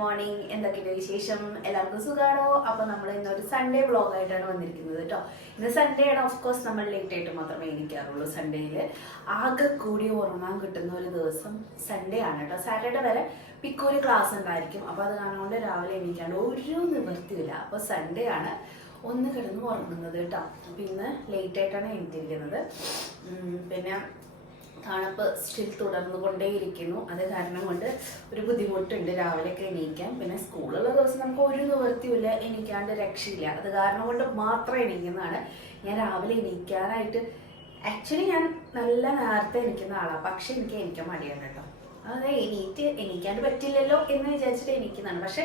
Morning. എന്തൊക്കെയുണ്ട് വിശേഷം? എല്ലാവർക്കും സുഖമാണോ? അപ്പോൾ നമ്മൾ ഇന്നൊരു സൺഡേ വ്ളോഗായിട്ടാണ് വന്നിരിക്കുന്നത് കേട്ടോ. ഇന്ന് സൺഡേ ആണ്. ഓഫ് കോഴ്സ് നമ്മൾ ലേറ്റ് ആയിട്ട് മാത്രമേ എണീക്കാറുള്ളൂ. സൺഡേയിൽ ആകെ കൂടി ഉറങ്ങാൻ കിട്ടുന്ന ഒരു ദിവസം സൺഡേ ആണ് കേട്ടോ. സാറ്റർഡേ വരെ പിക്കൊരു ക്ലാസ് ഉണ്ടായിരിക്കും. അപ്പോൾ അത് കാണുകൊണ്ട് രാവിലെ എണീക്കാണ്ട് ഒരു നിവൃത്തിയില്ല. അപ്പോൾ സൺഡേ ആണ് ഒന്ന് കിടന്ന് ഉറങ്ങുന്നത് കേട്ടോ. അപ്പോൾ ഇന്ന് ലേറ്റ് ആയിട്ടാണ് എണീറ്റിരിക്കുന്നത്. പിന്നെ തണുപ്പ് സ്റ്റിൽ തുടർന്നുകൊണ്ടേയിരിക്കുന്നു. അത് കാരണം കൊണ്ട് ഒരു ബുദ്ധിമുട്ടുണ്ട് രാവിലെയൊക്കെ എണീക്കാൻ. പിന്നെ സ്കൂളുള്ള ദിവസം നമുക്ക് ഒരു നിവൃത്തിയില്ല, എണീക്കാണ്ട് രക്ഷയില്ല. അത് കാരണം കൊണ്ട് മാത്രം എണീക്കുന്നതാണ്. ഞാൻ രാവിലെ എണീക്കാനായിട്ട് ആക്ച്വലി ഞാൻ നല്ല നേരത്തെ എണീക്കുന്ന ആളാണ്. പക്ഷെ എനിക്ക് എണീക്കാൻ മടിയാണ് കേട്ടോ. അത് എണീക്കാണ്ട് പറ്റില്ലല്ലോ എന്ന് വിചാരിച്ചിട്ട് എണീക്കുന്നതാണ്. പക്ഷെ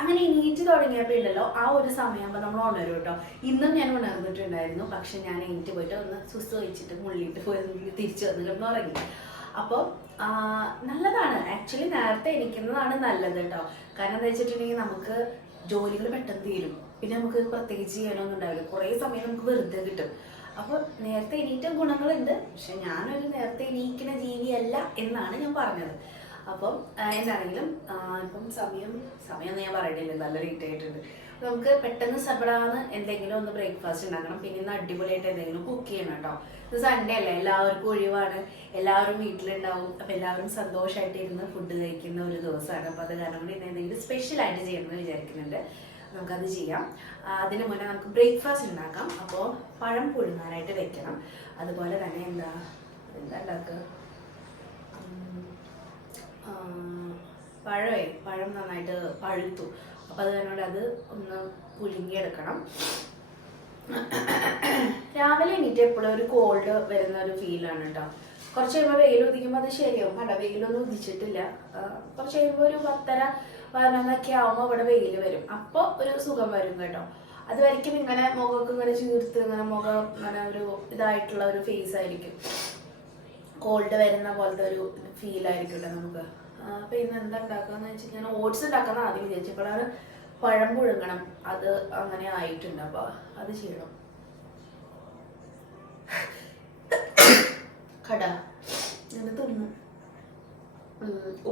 അങ്ങനെ എണീറ്റ് തുടങ്ങിയപ്പോൾ ഉണ്ടല്ലോ, ആ ഒരു സമയമാകുമ്പോൾ നമ്മൾ ഉണരും കേട്ടോ. ഇന്നും ഞാൻ ഉണർന്നിട്ടുണ്ടായിരുന്നു. പക്ഷെ ഞാൻ എണീറ്റ് പോയിട്ട് ഒന്ന് സുസ്ത് കഴിച്ചിട്ട് മുള്ളിയിട്ട് പോയി തിരിച്ചു വന്ന് കിടന്ന് ഉറങ്ങി. അപ്പോൾ നല്ലതാണ് ആക്ച്വലി, നേരത്തെ എണീക്കുന്നതാണ് നല്ലത് കേട്ടോ. കാരണം എന്താ വെച്ചിട്ടുണ്ടെങ്കിൽ നമുക്ക് ജോലികൾ പെട്ടെന്ന് തീരും. പിന്നെ നമുക്ക് പ്രത്യേകിച്ച് ചെയ്യാനൊന്നും ഉണ്ടാവില്ല. കുറേ സമയം നമുക്ക് വെറുതെ കിട്ടും. അപ്പോൾ നേരത്തെ എണീറ്റ ഗുണങ്ങളുണ്ട്. പക്ഷെ ഞാനൊരു നേരത്തെ എണീക്കുന്ന ജീവിയല്ല എന്നാണ് ഞാൻ പറഞ്ഞത്. അപ്പം എന്താണെങ്കിലും ഇപ്പം സമയം ഞാൻ പറയണില്ല, നല്ല ലേറ്റ് ആയിട്ടുണ്ട്. നമുക്ക് പെട്ടെന്ന് സബടാന്ന് എന്തെങ്കിലും ഒന്ന് ബ്രേക്ക്ഫാസ്റ്റ് ഉണ്ടാക്കണം. പിന്നെ ഇന്ന് അടിപൊളിയായിട്ട് എന്തെങ്കിലും കുക്ക് ചെയ്യണം കേട്ടോ. ഇത് സൺഡേ അല്ലേ, എല്ലാവർക്കും ഒഴിവാണ്, എല്ലാവരും വീട്ടിലുണ്ടാവും. അപ്പം എല്ലാവരും സന്തോഷമായിട്ട് ഇരുന്ന് ഫുഡ് കഴിക്കുന്ന ഒരു ദിവസമാണ്. അപ്പോൾ അത് കാരണം കൊണ്ട് ഇന്ന് എന്തെങ്കിലും സ്പെഷ്യലായിട്ട് ചെയ്യണമെന്ന് വിചാരിക്കുന്നുണ്ട്. നമുക്കത് ചെയ്യാം. അതിന് മുന്നേ നമുക്ക് ബ്രേക്ക്ഫാസ്റ്റ് ഉണ്ടാക്കാം. അപ്പോൾ പഴം പുഴുങ്ങാനായിട്ട് വെക്കണം. അതുപോലെ തന്നെ എന്താ ഉണ്ടാക്കുക, പഴം നന്നായിട്ട് പഴുത്തു. അപ്പോൾ അത് കാരണം അത് ഒന്ന് പുഴുങ്ങിയെടുക്കണം. രാവിലെ എണീറ്റ് എപ്പോഴും ഒരു കോൾഡ് വരുന്ന ഒരു ഫീലാണ് കേട്ടോ. കുറച്ച് കഴിയുമ്പോൾ വെയിൽ ഉദിക്കുമ്പോൾ അത് ശരിയാവും. കണ്ട, വെയിലൊന്നും ഉദിച്ചിട്ടില്ല. കുറച്ച് കഴിയുമ്പോൾ ഒരു 10:11 ആവുമ്പോൾ ഇവിടെ വെയിൽ വരും. അപ്പോൾ ഒരു സുഖം വരും കേട്ടോ. അത് വരയ്ക്കും ഇങ്ങനെ മുഖമൊക്കെ ഇങ്ങനെ ചീർത്ത് ഇങ്ങനെ മുഖം ഇങ്ങനെ ഒരു ഇതായിട്ടുള്ള ഒരു ഫേസ് ആയിരിക്കും. കോൾഡ് വരുന്ന പോലത്തെ ഒരു ഫീലായിരിക്കും കേട്ടോ നമുക്ക്. അപ്പോൾ ഇന്ന് എന്താ ഉണ്ടാക്കുകയെന്ന് വെച്ചാൽ, ഞാൻ ഓട്സ് ഉണ്ടാക്കുന്ന ആദ്യം വിചാരിച്ചപ്പോഴാണ് പഴം പുഴുങ്ങണം. അത് അങ്ങനെ ആയിട്ടുണ്ട്. അപ്പോൾ അത് ചെയ്യണം. കട ഇങ്ങനെ തിന്നു.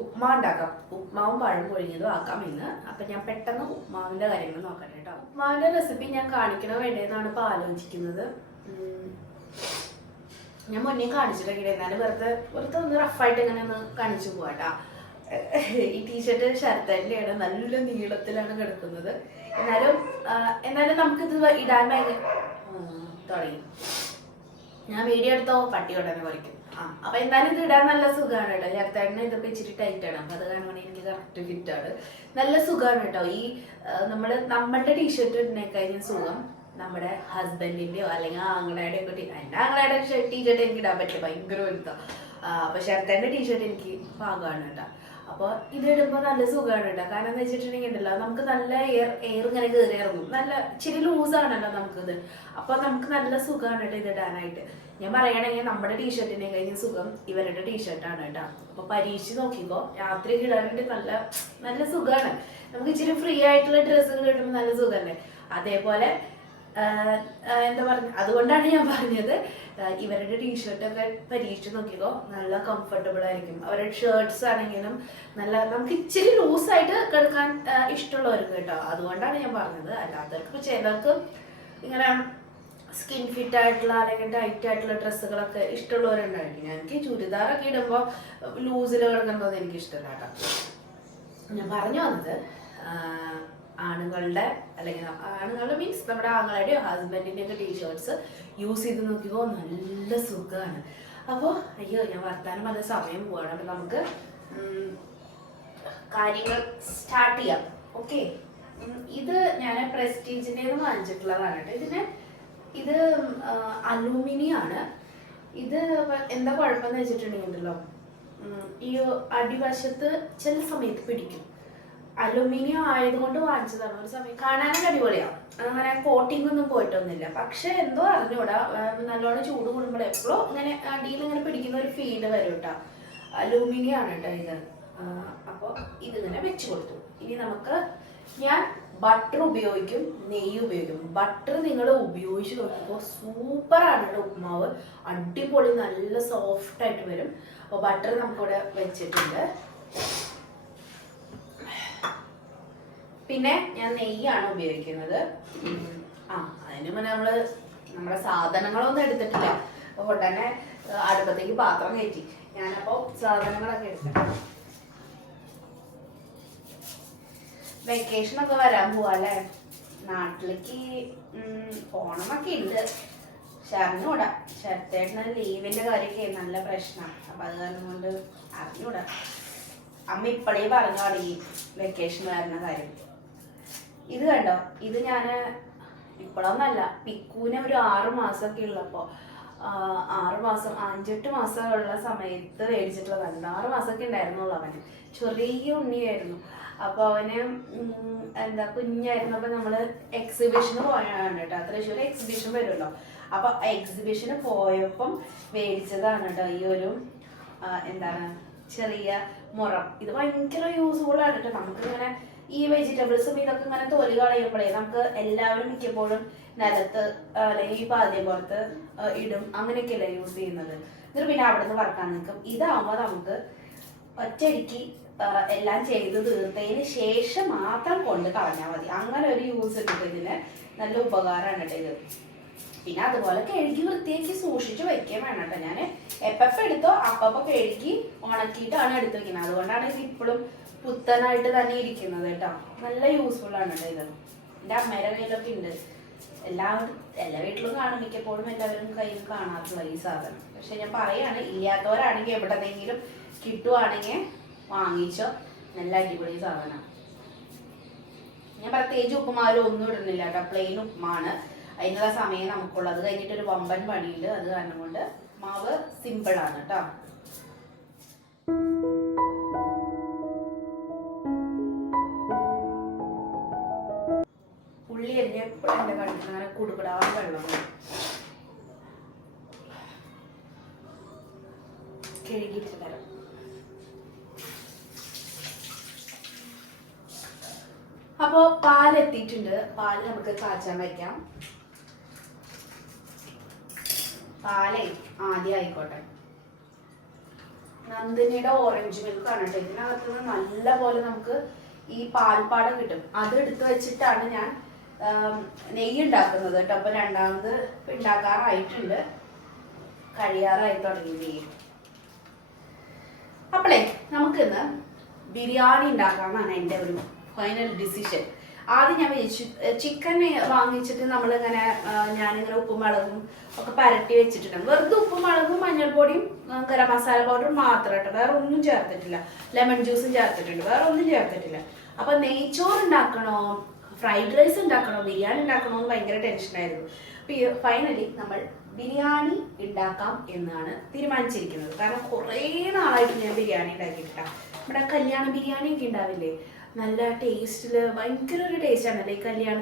ഉപ്മാ ഉണ്ടാക്കാം. ഉപ്മാവും പഴം പുഴുങ്ങിയതും ആക്കാം ഇന്ന്. അപ്പം ഞാൻ പെട്ടെന്ന് ഉപ്മാവിൻ്റെ കാര്യങ്ങൾ നോക്കട്ടെ കേട്ടോ. ഉപ്മാവിൻ്റെ റെസിപ്പി ഞാൻ കാണിക്കണോ വേണ്ടതെന്നാണ് ഇപ്പോൾ ആലോചിക്കുന്നത്. ഞാൻ മുന്നേ കാണിച്ചിട്ടുണ്ടെങ്കിൽ എന്നാലും വെറുതെ ഒന്ന് റഫായിട്ട് ഇങ്ങനെ ഒന്ന് കാണിച്ചു പോവാട്ടാ. ഈ ടീഷർട്ട് ഷർട്ടിൻ്റെയാണ്, നല്ല നീളത്തിലാണ് കിടക്കുന്നത്. എന്നാലും നമുക്കിത് ഇടാൻ തുടങ്ങി. ഞാൻ വീഡിയോ എടുത്തോ പട്ടി കൊണ്ടന്നെ കുറയ്ക്കും. അപ്പൊ എന്തായാലും ഇത് ഇടാൻ നല്ല സുഖമാണ് കേട്ടോ. ഷർട്ടിന് ഇതൊക്കെ ഇച്ചിരി ടൈറ്റാണ്. അപ്പൊ അത് കാരണം എനിക്ക് കറക്റ്റ് ഫിറ്റാണ്. നല്ല സുഖമാണ് കേട്ടോ. ഈ നമ്മളുടെ ടീഷർട്ട് ഇടുന്നേക്കഴിഞ്ഞ സുഖം നമ്മുടെ ഹസ്ബൻഡിന്റെയോ അല്ലെങ്കിൽ ആങ്ങളയുടെ ഒക്കെ എൻ്റെ ആങ്ങളയുടെ ടീഷർട്ട് എനിക്ക് ഇടാൻ പറ്റില്ല, ഭയങ്കര വലുതാണ്. അപ്പൊ ഷർട്ടിന്റെ ടീഷർട്ട് എനിക്ക് പാകമാണ് കേട്ടോ. അപ്പോൾ ഇത് ഇടുമ്പോൾ നല്ല സുഖമാണ് കേട്ടോ. കാരണം എന്താ വെച്ചിട്ടുണ്ടെങ്കിൽ ഉണ്ടല്ലോ, നമുക്ക് നല്ല എയർ ഇങ്ങനെ കയറി ഇറങ്ങും. നല്ല ഇച്ചിരി ലൂസാണല്ലോ നമുക്കിത്. അപ്പോൾ നമുക്ക് നല്ല സുഖമാണ് കേട്ടോ ഇത് ഇടാനായിട്ട്. ഞാൻ പറയുകയാണെങ്കിൽ നമ്മുടെ ടീഷർട്ടിനെ കഴിഞ്ഞ സുഖം ഇവരുടെ ടീഷർട്ടാണ് കേട്ടോ. അപ്പോൾ പരീക്ഷിച്ച് നോക്കിക്കോ. രാത്രി ഇടാനായിട്ട് നല്ല സുഖമാണ്. നമുക്ക് ഇച്ചിരി ഫ്രീ ആയിട്ടുള്ള ഡ്രസ്സുകൾ ഇടുമ്പോൾ നല്ല സുഖമല്ലേ. അതേപോലെ എന്താ പറഞ്ഞ, അതുകൊണ്ടാണ് ഞാൻ പറഞ്ഞത് ഇവരുടെ ടീഷർട്ടൊക്കെ പരീക്ഷിച്ച് നോക്കിക്കോ. നല്ല കംഫർട്ടബിൾ ആയിരിക്കും. അവരുടെ ഷർട്ട്സ് ആണെങ്കിലും നമുക്ക് ഇച്ചിരി ലൂസായിട്ട് കിടക്കാൻ ഇഷ്ടമുള്ളവർക്ക് കേട്ടോ. അതുകൊണ്ടാണ് ഞാൻ പറഞ്ഞത്. അല്ലാത്തവർക്ക് ചിലർക്ക് ഇങ്ങനെ സ്കിൻ ഫിറ്റ് ആയിട്ടുള്ള അല്ലെങ്കിൽ ടൈറ്റ് ആയിട്ടുള്ള ഡ്രസ്സുകളൊക്കെ ഇഷ്ടമുള്ളവരുണ്ടായിരിക്കും. എനിക്ക് ചുരിദാറൊക്കെ ഇടുമ്പോൾ ലൂസിൽ കിടക്കുന്നത് എനിക്ക് ഇഷ്ടമല്ല കേട്ടോ. ഞാൻ പറഞ്ഞു വന്നത് ആണുങ്ങളുടെ മീൻസ് നമ്മുടെ ആങ്ങളുടെയോ ഹസ്ബൻഡിൻ്റെ ഒക്കെ ടീഷർട്ട്സ് യൂസ് ചെയ്ത് നോക്കിക്കോ, നല്ല സുഖമാണ്. അപ്പോൾ അയ്യോ, ഞാൻ വർത്താനം പറഞ്ഞ സമയം പോവാണ്. അപ്പം നമുക്ക് കാര്യങ്ങൾ സ്റ്റാർട്ട് ചെയ്യാം. ഓക്കെ, ഇത് ഞാൻ പ്രസ്റ്റീജിൻ്റെ വാങ്ങിച്ചിട്ടുള്ളതാണ് കേട്ടോ. ഇത് അലൂമിനിയം ആണ്. ഇത് എന്താ കുഴപ്പമെന്ന് വെച്ചിട്ടുണ്ടെങ്കിലോ, ഈ അടിവശത്ത് ചില സമയത്ത് പിടിക്കും. അലൂമിനിയം ആയതുകൊണ്ട് വാങ്ങിച്ചതാണ്. ഒരു സമയം കാണാനൊക്കെ അടിപൊളിയാണ്. അങ്ങനെ കോട്ടിംഗ് ഒന്നും പോയിട്ടൊന്നുമില്ല. പക്ഷെ എന്തോ അറിഞ്ഞൂടാ, നല്ലോണം ചൂട് കൂടുമ്പോൾ എപ്പോഴും ഇങ്ങനെ അടിയിൽ ഇങ്ങനെ പിടിക്കുന്ന ഒരു ഫീല് വരും കേട്ടോ. അലൂമിനിയം ആണ് കേട്ടോ ഇത്. അപ്പോൾ ഇതിങ്ങനെ വെച്ച് കൊടുത്തു. ഇനി ഞാൻ ബട്ടർ ഉപയോഗിക്കും, നെയ്യ് ഉപയോഗിക്കും. ബട്ടർ നിങ്ങൾ ഉപയോഗിച്ച് നോക്കിയപ്പോൾ സൂപ്പറാണ് കേട്ടോ ഉപ്മാവ്. അടിപൊളി, നല്ല സോഫ്റ്റ് ആയിട്ട് വരും. അപ്പോൾ ബട്ടർ നമുക്കിവിടെ വെച്ചിട്ടുണ്ട്. പിന്നെ ഞാൻ നെയ്യാണ് ഉപയോഗിക്കുന്നത്. അതിന് മുന്നേ നമ്മുടെ സാധനങ്ങളൊന്നും എടുത്തിട്ടില്ല. അപ്പോൾ ഉടനെ അടുപ്പത്തേക്ക് പാത്രം കയറ്റി. ഞാനപ്പോൾ സാധനങ്ങളൊക്കെ എടുത്തിട്ട് വെക്കേഷനൊക്കെ വരാൻ പോവാ അല്ലേ? നാട്ടിലേക്ക് പോണമെന്നൊക്കെ ഉണ്ട്. അറിഞ്ഞൂടാ, ശരത്തേട്ടന് ലീവിന്റെ കാര്യമൊക്കെ നല്ല പ്രശ്നമാണ്. അപ്പൊ അത് കാരണം കൊണ്ട് അറിഞ്ഞൂടാ. അമ്മ ഇപ്പഴേ പറഞ്ഞു തുടങ്ങി വെക്കേഷൻ വരുന്ന കാര്യം. ഇത് കണ്ടോ, ഇത് ഞാന് ഇപ്പോഴൊന്നല്ല, പിക്കൂനെ ഒരു 6 മാസമൊക്കെ ഉള്ളപ്പോ 6 മാസം 5-8 മാസം ഉള്ള സമയത്ത് മേടിച്ചിട്ടുള്ളതാണ്. 6 മാസമൊക്കെ ഉണ്ടായിരുന്നുള്ളൂ. അവന് ചെറിയ ഉണ്ണിയായിരുന്നു. അപ്പൊ അവന് കുഞ്ഞായിരുന്നപ്പോ നമ്മള് എക്സിബിഷന് പോയാണ് കേട്ടോ. തൃശ്ശൂർ എക്സിബിഷൻ വരുമല്ലോ. അപ്പൊ എക്സിബിഷന് പോയപ്പം മേടിച്ചതാണ് കേട്ടോ ഈ ഒരു ചെറിയ മുറം. ഇത് ഭയങ്കര യൂസ്ഫുൾ ആണ് കേട്ടോ. നമുക്കിങ്ങനെ ഈ വെജിറ്റബിൾസും ഇതൊക്കെ ഇങ്ങനെ തൊലി കളയുമ്പോഴേ നമുക്ക് എല്ലാവരും മിക്കപ്പോഴും നിലത്ത് അല്ലെങ്കിൽ ഈ പാദ്യപ്പുറത്ത് ഇടും, അങ്ങനെയൊക്കെയല്ലേ യൂസ് ചെയ്യുന്നത്. എന്നിട്ട് പിന്നെ അവിടെ നിന്ന് വറക്കാൻ നിൽക്കും. ഇതാവുമ്പോൾ നമുക്ക് ഒറ്റയടിക്ക് എല്ലാം ചെയ്ത് തീർത്തതിന് ശേഷം മാത്രം കൊണ്ട് കളഞ്ഞാൽ മതി. അങ്ങനെ ഒരു യൂസ് ഉണ്ട് ഇതിന്. നല്ല ഉപകാരമാണ് കേട്ടോ ഇത്. പിന്നെ അതുപോലെ കഴുകി വൃത്തിയാക്കി സൂക്ഷിച്ച് വെക്കാൻ വേണം കേട്ടോ. ഞാൻ എപ്പോ എടുത്തോ അപ്പപ്പോ കഴുകി ഉണക്കിയിട്ടാണ് എടുത്ത് വെക്കുന്നത്. അതുകൊണ്ടാണ് ഇത് ഇപ്പോഴും പുത്തനായിട്ട് തന്നെ ഇരിക്കുന്നത് കേട്ടോ. നല്ല യൂസ്ഫുൾ ആണ് കേട്ടോ ഇത്. എൻ്റെ അമ്മയുടെ കയ്യിലൊക്കെ ഉണ്ട്. എല്ലാ വീട്ടിലും കാണും, മിക്കപ്പോഴും എല്ലാവരും കയ്യിൽ കാണാറുള്ള ഈ സാധനം. പക്ഷെ ഞാൻ പറയാണ്, ഇല്ലാത്തവരാണെങ്കിൽ എവിടെന്നെങ്കിലും കിട്ടുവാണെങ്കിൽ വാങ്ങിച്ചോ. നല്ല അടിപൊളി സാധനം. ഞാൻ പ്രത്യേകിച്ച് ഉപ്പുമാവിലും ഒന്നും ഇടുന്നില്ല കേട്ടോ. പ്ലെയിൻ ഉപ്പുമാണ്. അതിനുള്ള സമയം നമുക്കുള്ളത്. കഴിഞ്ഞിട്ടൊരു വമ്പൻ പണിയുണ്ട്. അത് കാരണം കൊണ്ട് മാവ് സിമ്പിളാണ് കേട്ടോ. ഉള്ളി അരിഞ്ഞ എപ്പോഴും എൻ്റെ കണ്ണിൽ അങ്ങനെ കുടുകുടാൻ വെള്ളം കഴുകിയിട്ട് തരാം. അപ്പോൾ പാലെത്തിയിട്ടുണ്ട്. പാല് നമുക്ക് കാച്ചാൻ വയ്ക്കാം. പാലേ ആദ്യം ആയിക്കോട്ടെ. നന്ദിനിയുടെ ഓറഞ്ച് മിൽക്ക് ആണ് കേട്ടോ. ഇതിനകത്ത് നിന്ന് നല്ല പോലെ നമുക്ക് ഈ പാൽപ്പാടം കിട്ടും. അത് എടുത്ത് വെച്ചിട്ടാണ് ഞാൻ നെയ്യ് ഉണ്ടാക്കുന്നത് കേട്ടോ. അപ്പൊ രണ്ടാമത് ഉണ്ടാക്കാറായിട്ടുണ്ട്, കഴിയാറായി തുടങ്ങി നെയ്യ്. അപ്പോളേ നമുക്കിന്ന് ബിരിയാണി ഉണ്ടാക്കാമെന്നാണ് എൻ്റെ ഒരു ഫൈനൽ ഡിസിഷൻ. ആദ്യം ഞാൻ വിചാരിച്ചു ചിക്കൻ വാങ്ങിച്ചിട്ട് നമ്മളിങ്ങനെ ഞാനിങ്ങനെ ഉപ്പും മുളകും ഒക്കെ പരട്ടി വെച്ചിട്ടുണ്ട്. വെറുതെ ഉപ്പും മുളകും മഞ്ഞൾപ്പൊടിയും ഗരം മസാല പൗഡറും മാത്രം കേട്ടോ, വേറെ ഒന്നും ചേർത്തിട്ടില്ല. ലെമൺ ജ്യൂസും ചേർത്തിട്ടുണ്ട്, വേറെ ഒന്നും ചേർത്തിട്ടില്ല. അപ്പൊ നെയ്ച്ചോറ് ഉണ്ടാക്കണോ, ഫ്രൈഡ് റൈസ് ഉണ്ടാക്കണോ, ബിരിയാണി ഉണ്ടാക്കണോ എന്ന് ഭയങ്കര ടെൻഷനായിരുന്നു. ഫൈനലി നമ്മൾ ബിരിയാണി ഉണ്ടാക്കാം എന്നാണ് തീരുമാനിച്ചിരിക്കുന്നത്. കാരണം കുറേ നാളായിട്ട് ഞാൻ ബിരിയാണി ഉണ്ടാക്കിയിട്ടാണ്. നമ്മുടെ കല്യാണ ബിരിയാണി ഒക്കെ ഉണ്ടാവില്ലേ, നല്ല ടേസ്റ്റില് ഭയങ്കര ഒരു ടേസ്റ്റ് ആണല്ലേ. ഈ കല്യാണ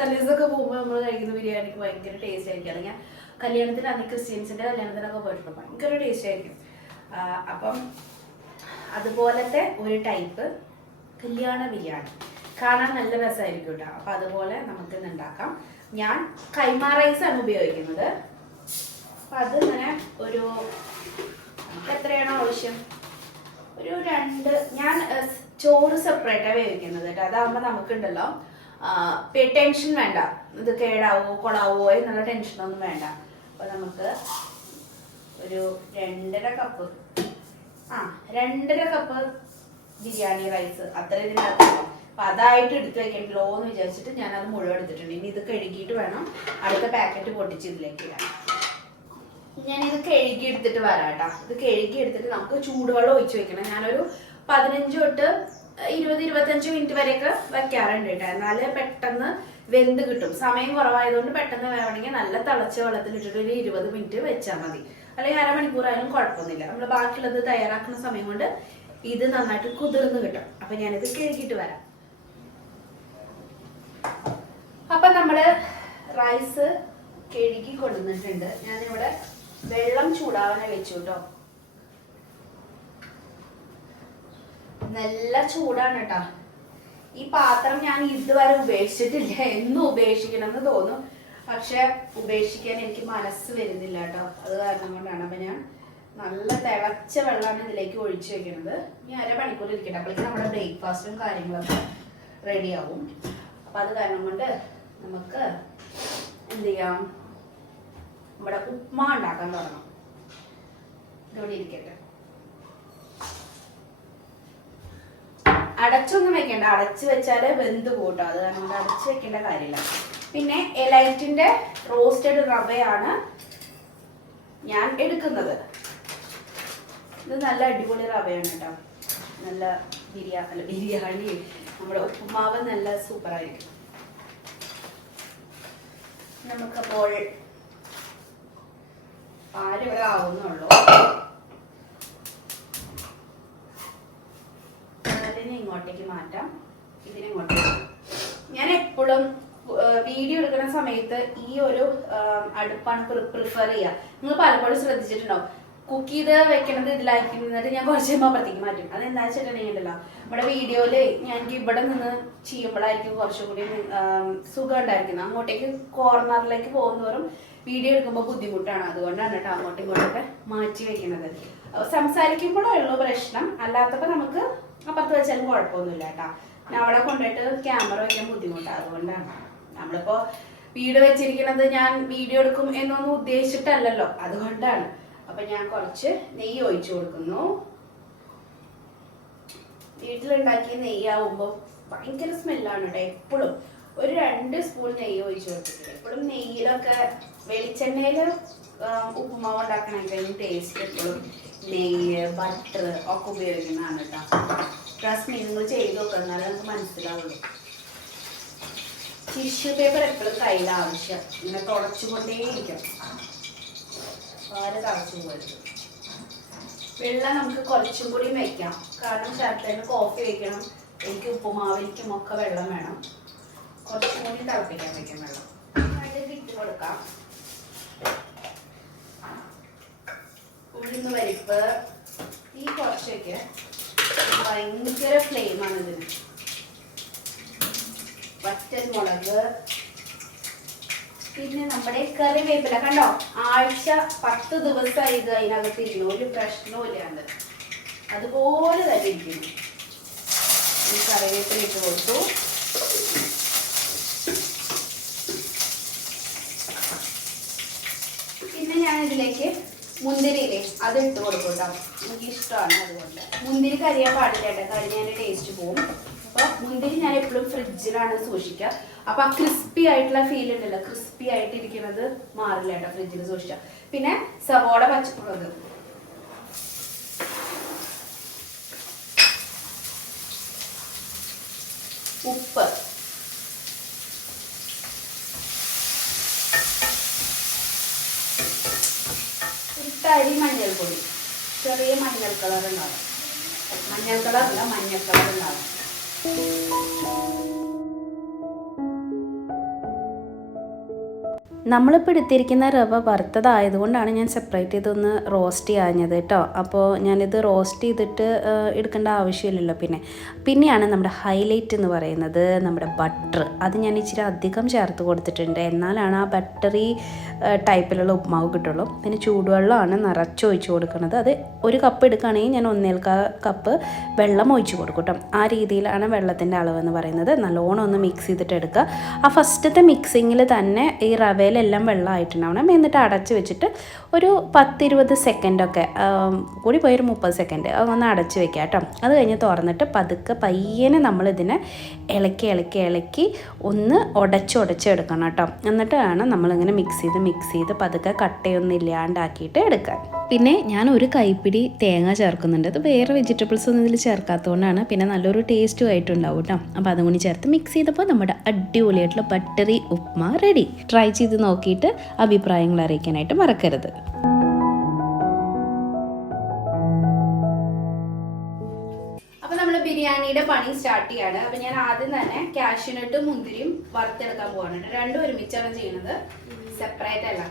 തലേസൊക്കെ പോകുമ്പോൾ നമ്മൾ കഴിക്കുന്ന ബിരിയാണിക്ക് ഭയങ്കര ടേസ്റ്റ് ആയിരിക്കും. അല്ലെങ്കിൽ കല്യാണത്തിന് അന്ന് ക്രിസ്ത്യൻസിന്റെ കല്യാണത്തിനൊക്കെ പോയിട്ടുണ്ട്, ഭയങ്കര ടേസ്റ്റ് ആയിരിക്കും. അപ്പം അതുപോലത്തെ ഒരു ടൈപ്പ് കല്യാണ ബിരിയാണി കാണാൻ നല്ല രസമായിരിക്കും കേട്ടോ. അപ്പൊ അതുപോലെ നമുക്കിന്ന് ഉണ്ടാക്കാം. ഞാൻ കൈമ റൈസാണ് ഉപയോഗിക്കുന്നത്. അപ്പൊ അത് ഇങ്ങനെ ഒരു നമുക്ക് എത്രയാണോ ആവശ്യം, ഒരു 2. ഞാൻ ചോറ് സെപ്പറേറ്റാണ് വേവിക്കുന്നത് കേട്ടോ. അതാകുമ്പോൾ നമുക്കുണ്ടല്ലോ ടെൻഷൻ വേണ്ട, ഇത് കേടാവോ കൊളാവോ എന്നുള്ള ടെൻഷനൊന്നും വേണ്ട. അപ്പൊ നമുക്ക് ഒരു 2.5 കപ്പ് 2.5 കപ്പ് ബിരിയാണി റൈസ് അത്ര ഇതിനകത്ത്. അപ്പൊ അതായിട്ട് എടുത്ത് വെക്കണ്ടല്ലോ എന്ന് വിചാരിച്ചിട്ട് ഞാൻ അത് മുഴുവൻ എടുത്തിട്ടുണ്ട്. ഇനി ഇത് കഴുകിയിട്ട് വേണം അടുത്ത പാക്കറ്റ് പൊട്ടിച്ച് ഇതിലേക്ക് ഇടാൻ. ഞാനിത് കഴുകി എടുത്തിട്ട് വരാം കേട്ടോ. ഇത് കഴുകി എടുത്തിട്ട് നമുക്ക് ചൂടുവെള്ളം ഒഴിച്ച് വെക്കണം. ഞാനൊരു 15 തൊട്ട് 20-25 മിനിറ്റ് വരെയൊക്കെ വെക്കാറുണ്ട് കേട്ടോ. എന്നാല് പെട്ടെന്ന് വെന്ത് കിട്ടും. സമയം കുറവായതുകൊണ്ട് പെട്ടെന്ന് വേണമെങ്കിൽ നല്ല തിളച്ച വെള്ളത്തിലിട്ടിട്ട് ഒരു 20 മിനിറ്റ് വെച്ചാൽ മതി. അല്ലെങ്കിൽ അരമണിക്കൂറായാലും കുഴപ്പമൊന്നുമില്ല. നമ്മൾ ബാക്കിയുള്ളത് തയ്യാറാക്കുന്ന സമയം കൊണ്ട് ഇത് നന്നായിട്ട് കുതിർന്ന് കിട്ടും. അപ്പൊ ഞാനിത് കഴുകിയിട്ട് വരാം. അപ്പൊ നമ്മള് റൈസ് കഴുകി കൊണ്ടുവന്നിട്ടുണ്ട്. ഞാനിവിടെ വെള്ളം ചൂടാവാനായി വെച്ചു കേട്ടോ. നല്ല ചൂടാണ് കേട്ടോ. ഈ പാത്രം ഞാൻ ഇതുവരെ ഉപേക്ഷിച്ചിട്ടില്ല. എന്നും ഉപേക്ഷിക്കണം എന്ന് തോന്നും, പക്ഷെ ഉപേക്ഷിക്കാൻ എനിക്ക് മനസ്സ് വരുന്നില്ല കേട്ടോ. അത് കാരണം കൊണ്ടാണ്. അപ്പൊ ഞാൻ നല്ല തിളച്ച വെള്ളമാണ് ഇതിലേക്ക് ഒഴിച്ചു വെക്കുന്നത്. ഇനി 1/2 മണിക്കൂർ ഇരിക്കട്ടെ. അപ്പോഴേക്കും നമ്മുടെ ബ്രേക്ക്ഫാസ്റ്റും കാര്യങ്ങളൊക്കെ റെഡിയാവും. അപ്പം അത് കാരണം കൊണ്ട് നമുക്ക് എന്ത് ചെയ്യാം, നമ്മുടെ ഉപ്മാ ഉണ്ടാക്കാൻ തുടങ്ങാം. ഇതോടെ ഇരിക്കട്ടെ. അടച്ചൊന്നും വെക്കണ്ട, അടച്ച് വെച്ചാൽ വെന്ത് പോട്ടോ. അത് കാരണം കൊണ്ട് അടച്ച് വെക്കേണ്ട കാര്യമില്ല. പിന്നെ എലൈറ്റിന്റെ റോസ്റ്റഡ് റവയാണ് ഞാൻ എടുക്കുന്നത്. ഇത് നല്ല അടിപൊളി റവയാണ് കേട്ടോ. നല്ല ബിരിയാണി നമ്മുടെ ഉപ്പുമാവ് നല്ല സൂപ്പറായിരിക്കും. നമുക്കപ്പോൾ പാലിവിടെ ആവുന്നുള്ളൂ. അതിനെ ഇങ്ങോട്ടേക്ക് മാറ്റാം, ഇതിനിങ്ങോട്ടേക്ക്. ഞാൻ എപ്പോഴും വീഡിയോ എടുക്കുന്ന സമയത്ത് ഈ ഒരു അടുപ്പാണ് പ്രിഫർ ചെയ്യുക. നിങ്ങൾ പലപ്പോഴും ശ്രദ്ധിച്ചിട്ടുണ്ടാവും, കുക്ക് ചെയ്ത് വെക്കണത് ഇതിലായിരിക്കും, എന്നിട്ട് ഞാൻ കുറച്ച് കഴിയുമ്പോൾ അപ്പുറത്തേക്ക് മാറ്റും. അതെന്താ വെച്ചിട്ടുണ്ടെങ്കിലല്ലോ, നമ്മുടെ വീഡിയോയില് ഞാൻ ഇവിടെ നിന്ന് ചെയ്യുമ്പോഴായിരിക്കും കുറച്ചും കൂടി സുഖം ഉണ്ടായിരിക്കുന്നത്. അങ്ങോട്ടേക്ക് കോർണറിലേക്ക് പോകുന്നവരും വീഡിയോ എടുക്കുമ്പോൾ ബുദ്ധിമുട്ടാണ്. അതുകൊണ്ടാണ് കേട്ടോ അങ്ങോട്ടും ഇങ്ങോട്ടൊക്കെ മാറ്റി വെക്കുന്നത്. സംസാരിക്കുമ്പോഴേ ഉള്ളൂ പ്രശ്നം, അല്ലാത്തപ്പോൾ നമുക്ക് അപ്പുറത്ത് വെച്ചാലും കുഴപ്പമൊന്നുമില്ല കേട്ടോ. ഞാൻ അവിടെ കൊണ്ടുപോയിട്ട് ക്യാമറ വയ്ക്കാൻ ബുദ്ധിമുട്ടാണ്. അതുകൊണ്ടാണ് നമ്മളിപ്പോൾ വീട് വെച്ചിരിക്കുന്നത് ഞാൻ വീഡിയോ എടുക്കും എന്നൊന്നും ഉദ്ദേശിച്ചിട്ടല്ലല്ലോ, അതുകൊണ്ടാണ്. അപ്പൊ ഞാൻ കുറച്ച് നെയ്യ് ഒഴിച്ചു കൊടുക്കുന്നു. വീട്ടിലുണ്ടാക്കിയ നെയ്യാവുമ്പോൾ ഭയങ്കര സ്മെല്ലാണ് കേട്ടോ. എപ്പോഴും ഒരു 2 സ്പൂൺ നെയ്യ് ഒഴിച്ചു കൊടുത്തിട്ടുണ്ട്. എപ്പോഴും നെയ്യിലൊക്കെ വെളിച്ചെണ്ണയിൽ ഉപ്പുമാവ് ഉണ്ടാക്കണേക്കാളും ടേസ്റ്റ് എപ്പോഴും നെയ്യ്, ബട്ടർ ഒക്കെ ഉപയോഗിക്കുന്നതാണ് കേട്ടോ. പ്ലസ് നിങ്ങൾ ചെയ്ത് നോക്കുക, എന്നാലും നമുക്ക് മനസ്സിലാവുള്ളൂ. ടിഷ്യൂ പേപ്പർ എപ്പോഴും കയ്യിൽ ആവശ്യം. ഇങ്ങനെ തുടച്ചുകൊണ്ടേയിരിക്കും, പാല് തിളച്ചു പോയത്. വെള്ളം നമുക്ക് കുറച്ചും കൂടി വയ്ക്കാം, കാരണം ശർക്കരന് കോഫി വയ്ക്കണം, എനിക്ക് ഉപ്പുമാവിലേക്കും ഒക്കെ വെള്ളം വേണം. കുറച്ചും കൂടി തിളപ്പിക്കാൻ വയ്ക്കാം വെള്ളം. അതിലേക്ക് ഇട്ട് കൊടുക്കാം. ഉഴുന്ന് പരിപ്പ് ഈ കുറച്ചൊക്കെ ഭയങ്കര ഫ്ലെയിമാണ് ഇതിന്. വറ്റൽ മുളക്, പിന്നെ നമ്മുടെ കറിവേപ്പില കണ്ടോ, ആഴ്ച 10 ദിവസമായി ഇത് അതിനകത്ത് ഇരിക്കുന്നു, ഒരു പ്രശ്നവും ഇല്ലാണ്ട് അതുപോലെ തന്നെ ഇരിക്കുന്നു. ഈ കറിവേപ്പില ഇട്ട് കൊടുത്തു. പിന്നെ ഞാൻ ഇതിലേക്ക് മുന്തിരിയില്ലേ അത് ഇട്ട് കൊടുക്കും കേട്ടോ. എനിക്ക് ഇഷ്ടമാണ്, അതുകൊണ്ട് മുന്തിരി കരിയാൻ പാടില്ല കേട്ടോ, കരിഞ്ഞതിൻ്റെ ടേസ്റ്റ് പോകും. അപ്പൊ മുന്തിരി ഞാൻ എപ്പോഴും ഫ്രിഡ്ജിലാണ് സൂക്ഷിക്കുക. അപ്പൊ ആ ക്രിസ്പി ആയിട്ടുള്ള ഫീൽ ഉണ്ടല്ലോ, ക്രിസ്പി ആയിട്ടിരിക്കുന്നത് മാറില്ല കേട്ടോ ഫ്രിഡ്ജിൽ സൂക്ഷിച്ച. പിന്നെ സവോള, പച്ചമുളക്, ഉപ്പ്, ഒരു തരി മഞ്ഞൾപ്പൊടി, ചെറിയ മഞ്ഞൾ കളർ ഉണ്ടാവും. മഞ്ഞൾ കളറല്ല, മഞ്ഞൾ കളർ ഉണ്ടാവും. നമ്മളിപ്പോൾ എടുത്തിരിക്കുന്ന റവ വറുത്തതായതുകൊണ്ടാണ് ഞാൻ സെപ്പറേറ്റ് ചെയ്തൊന്ന് റോസ്റ്റ് ചെയ്യാഞ്ഞത് കേട്ടോ. അപ്പോൾ ഞാനിത് റോസ്റ്റ് ചെയ്തിട്ട് എടുക്കേണ്ട ആവശ്യമില്ലല്ലോ. പിന്നെയാണ് നമ്മുടെ ഹൈലൈറ്റ് എന്ന് പറയുന്നത് നമ്മുടെ ബട്ടർ. അത് ഞാൻ ഇച്ചിരി അധികം ചേർത്ത് കൊടുത്തിട്ടുണ്ട്, എന്നാലാണ് ആ ബട്ടറി ടൈപ്പിലുള്ള ഉപ്മാവ് കിട്ടുള്ളൂ. പിന്നെ ചൂടുവെള്ളമാണ് നിറച്ചൊഴിച്ച് കൊടുക്കുന്നത്. അത് 1 കപ്പ് എടുക്കുകയാണെങ്കിൽ ഞാൻ 1.25 കപ്പ് വെള്ളം ഒഴിച്ച് കൊടുക്കും കേട്ടോ. ആ രീതിയിലാണ് വെള്ളത്തിൻ്റെ അളവെന്ന് പറയുന്നത്. നല്ലോണം ഒന്ന് മിക്സ് ചെയ്തിട്ട് എടുക്കുക. ആ ഫസ്റ്റത്തെ മിക്സിങ്ങിൽ തന്നെ ഈ റവയിലെല്ലാം വെള്ളമായിട്ടുണ്ടാവണം. എന്നിട്ട് അടച്ച് വെച്ചിട്ട് ഒരു 10-20 സെക്കൻഡൊക്കെ കൂടി പോയി ഒരു 30 സെക്കൻഡ് ഒന്ന് അടച്ച് വെക്കുക കേട്ടോ. അത് കഴിഞ്ഞ് തുറന്നിട്ട് പയ്യനെ നമ്മളിതിനെ ഇളക്കി ഒന്ന് ഉടച്ചെടുക്കണം കേട്ടോ. എന്നിട്ട് വേണം നമ്മളിങ്ങനെ മിക്സ് ചെയ്ത് പതുക്കെ കട്ടയൊന്നും ഇല്ലാണ്ടാക്കിയിട്ട് എടുക്കാൻ. പിന്നെ ഞാൻ ഒരു കൈപ്പിടി തേങ്ങ ചേർക്കുന്നുണ്ട്. അത് വേറെ വെജിറ്റബിൾസ് ഒന്നും ഇതിൽ ചേർക്കാത്തതുകൊണ്ടാണ്. പിന്നെ നല്ലൊരു ടേസ്റ്റും ആയിട്ടുണ്ടാവും കേട്ടോ. അപ്പോൾ അതും കൂടി ചേർത്ത് മിക്സ് ചെയ്തപ്പോൾ നമ്മുടെ അടിപൊളിയായിട്ടുള്ള ബട്ടറി ഉപ്മാ റെഡി. ട്രൈ ചെയ്ത് നോക്കിയിട്ട് അഭിപ്രായങ്ങൾ അറിയിക്കാനായിട്ട് മറക്കരുത്. അപ്പൊ നമ്മൾ ബിരിയാണിയുടെ പണി സ്റ്റാർട്ട് ചെയ്യാണ്. അപ്പൊ ഞാൻ ആദ്യം തന്നെ കാഷ്യൂനട്ടും മുന്തിരിയും വറുത്തെടുക്കാൻ പോവാണ്. രണ്ടും ഒരുമിച്ചാണ് ചെയ്യുന്നത്, സെപ്പറേറ്റ് അല്ല.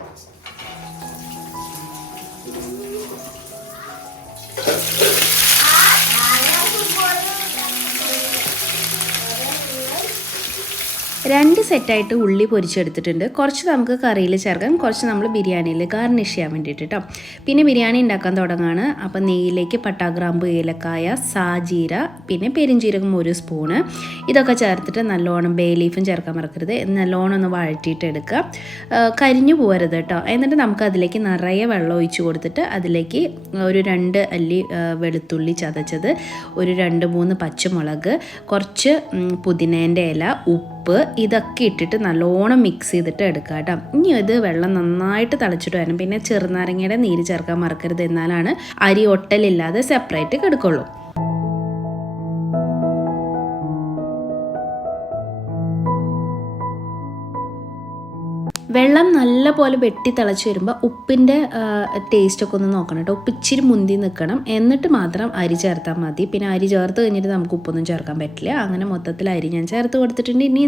2 സെറ്റായിട്ട് ഉള്ളി പൊരിച്ചെടുത്തിട്ടുണ്ട്. കുറച്ച് നമുക്ക് കറിയിൽ ചേർക്കാം, കുറച്ച് നമ്മൾ ബിരിയാണിയിൽ ഗാർണിഷ് ചെയ്യാൻ വേണ്ടിയിട്ട് കേട്ടോ. പിന്നെ ബിരിയാണി ഉണ്ടാക്കാൻ തുടങ്ങുകയാണ്. അപ്പോൾ നെയ്യിലേക്ക് പട്ട, ഗ്രാമ്പു, ഏലക്കായ, സാജീര, പിന്നെ പെരിഞ്ജീരകം 1 സ്പൂണ് ഇതൊക്കെ ചേർത്തിട്ട് നല്ലോണം ബേ ലീഫും ചേർക്കാൻ മറക്കരുത്. നല്ലോണം ഒന്ന് വഴറ്റിയിട്ട് എടുക്കുക, കരിഞ്ഞു പോകരുത് കേട്ടോ. എന്നിട്ട് നമുക്ക് അതിലേക്ക് നിറയെ വെള്ളം ഒഴിച്ച് കൊടുത്തിട്ട് അതിലേക്ക് ഒരു 2 അല്ലി വെളുത്തുള്ളി ചതച്ചത്, ഒരു 2-3 പച്ചമുളക്, കുറച്ച് പുതിനേൻ്റെ ഇല, ഉപ്പ് ഇതൊക്കെ ഇട്ടിട്ട് നല്ലോണം മിക്സ് ചെയ്തിട്ട് എടുക്കുക കേട്ടോ. ഇനി ഇത് വെള്ളം നന്നായിട്ട് തിളച്ചിട്ട് വരണം. പിന്നെ ചെറുനാരങ്ങയുടെ നീര് ചേർക്കാൻ മറക്കരുത്, എന്നാലാണ് അരി ഒട്ടലില്ലാതെ സെപ്പറേറ്റ് കിടക്കുള്ളൂ. വെള്ളം നല്ല പോലെ വെട്ടി തിളച്ച് വരുമ്പോൾ ഉപ്പിൻ്റെ ടേസ്റ്റൊക്കെ ഒന്ന് നോക്കണം കേട്ടോ. ഉപ്പ് ഇച്ചിരി മുന്തി നിൽക്കണം, എന്നിട്ട് മാത്രം അരി ചേർത്താൽ മതി. പിന്നെ അരി ചേർത്ത് കഴിഞ്ഞിട്ട് നമുക്ക് ഉപ്പൊന്നും ചേർക്കാൻ പറ്റില്ല. അങ്ങനെ മൊത്തത്തിൽ അരി ഞാൻ ചേർത്ത് കൊടുത്തിട്ടുണ്ട്. ഇനി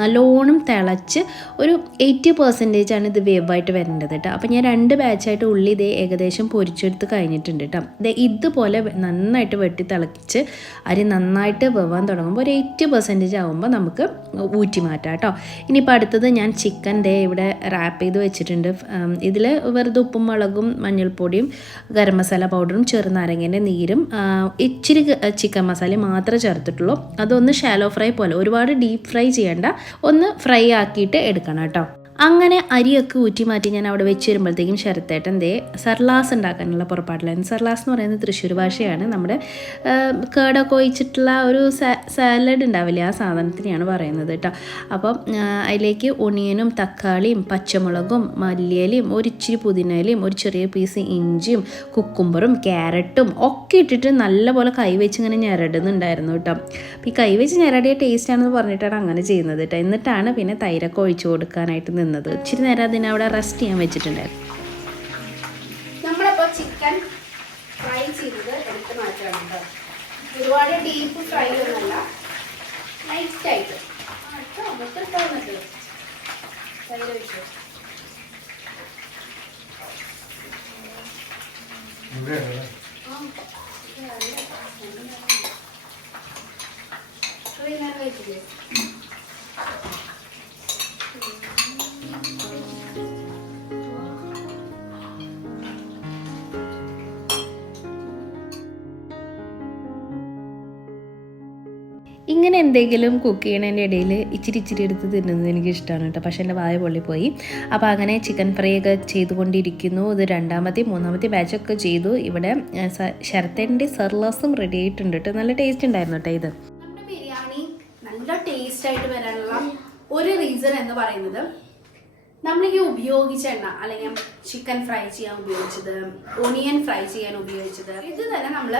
നല്ലോണം തിളച്ച് ഒരു 80% ഇത് വേവായിട്ട് വരേണ്ടത് കേട്ടോ. അപ്പോൾ ഞാൻ 2 ബാച്ചായിട്ട് ഉള്ളി ഇതേ ഏകദേശം പൊരിച്ചെടുത്ത് കഴിഞ്ഞിട്ടുണ്ട് കേട്ടോ. ഇതുപോലെ നന്നായിട്ട് വെട്ടി തിളച്ച് അരി നന്നായിട്ട് വെവാൻ തുടങ്ങുമ്പോൾ ഒരു 80% ആകുമ്പോൾ നമുക്ക് ഊറ്റി മാറ്റാം കേട്ടോ. ഇനിയിപ്പോൾ അടുത്തത് ഞാൻ ചിക്കൻ ഇവിടെ റാപ്പ് ചെയ്ത് വെച്ചിട്ടുണ്ട്. ഇതിൽ വെറുതെ ഉപ്പും മുളകും മഞ്ഞൾപ്പൊടിയും ഗരം മസാല പൗഡറും ചെറുനാരങ്ങേൻ്റെ നീരും ഇച്ചിരി ചിക്കൻ മസാലയും മാത്രമേ ചേർത്തിട്ടുള്ളൂ. അതൊന്ന് ഷാലോ ഫ്രൈ പോലെ, ഒരുപാട് ഡീപ്പ് ഫ്രൈ ചെയ്യേണ്ട, ഒന്ന് ഫ്രൈ ആക്കിയിട്ട് എടുക്കണം കേട്ടോ. അങ്ങനെ അരിയൊക്കെ ഊറ്റി മാറ്റി ഞാൻ അവിടെ വെച്ച് വരുമ്പോഴത്തേക്കും ശരത്തേട്ടൻ സർലാസ് ഉണ്ടാക്കാനുള്ള പുറപ്പാടിലായിരുന്നു. സർലാസ് എന്ന് പറയുന്നത് തൃശ്ശൂർ ഭാഷയാണ്. നമ്മുടെ കേടൊക്കെ ഒഴിച്ചിട്ടുള്ള ഒരു സാലഡ് ഉണ്ടാവില്ലേ, ആ സാധനത്തിനെയാണ് പറയുന്നത് കേട്ടോ. അപ്പം അതിലേക്ക് ഒണിയനും തക്കാളിയും പച്ചമുളകും മല്ലിയിലയും ഒരിച്ചിരി പുതിനയിലയും ഒരു ചെറിയ പീസ് ഇഞ്ചിയും കുക്കുംബറും ക്യാരറ്റും ഒക്കെ ഇട്ടിട്ട് നല്ലപോലെ കൈവച്ച് ഇങ്ങനെ ഞെരടുന്നുണ്ടായിരുന്നു കേട്ടോ. അപ്പോൾ ഈ കൈവച്ച് ഞെരടിയ ടേസ്റ്റാണെന്ന് പറഞ്ഞിട്ടാണ് അങ്ങനെ ചെയ്യുന്നത് കേട്ടോ. എന്നിട്ടാണ് പിന്നെ തൈരൊക്കെ ഒഴിച്ചു കൊടുക്കാനായിട്ട് ഇച്ചിരി നേരം അതിനെ അവിടെ റെസ്റ്റ് ചെയ്യാൻ വെച്ചിട്ടുണ്ടായിരുന്നു. നമ്മളിപ്പോൾ ചിക്കൻ ഫ്രൈ ചെയ്തത് എടുത്ത് മാറ്റണം കേട്ടോ. ഒരുപാട് ഡീപ്പ് ഫ്രൈ ഒന്നുമല്ല, നൈറ്റായിട്ട് വെച്ചില്ലേ. ഇങ്ങനെ എന്തെങ്കിലും കുക്ക് ചെയ്യണതിൻ്റെ ഇടയിൽ ഇച്ചിരി എടുത്ത് തിന്നുന്നത് എനിക്ക് ഇഷ്ടമാണ് കേട്ടോ. പക്ഷേ എൻ്റെ വായ പൊള്ളിപ്പോയി. അപ്പോൾ അങ്ങനെ ചിക്കൻ ഫ്രൈ ഒക്കെ ചെയ്തുകൊണ്ടിരിക്കുന്നു. ഇത് 2ാമത്തെ ബാച്ചൊക്കെ ചെയ്തു. ഇവിടെ ശരത്തേൻ്റെ സർലാസും റെഡി ആയിട്ടുണ്ട് കേട്ടോ. നല്ല ടേസ്റ്റ് ഉണ്ടായിരുന്നു കേട്ടോ. ഇത് നമ്മുടെ ബിരിയാണി നല്ല ടേസ്റ്റ് ആയിട്ട് വരാനുള്ള ഒരു റീസൺ എന്ന് പറയുന്നത്, നമ്മൾ ഈ ഉപയോഗിച്ച എണ്ണ, അല്ലെങ്കിൽ ചിക്കൻ ഫ്രൈ ചെയ്യാൻ ഉപയോഗിച്ചത്, ഒണിയൻ ഫ്രൈ ചെയ്യാൻ ഉപയോഗിച്ചത്, ഇത് തന്നെ നമ്മൾ